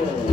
Oh.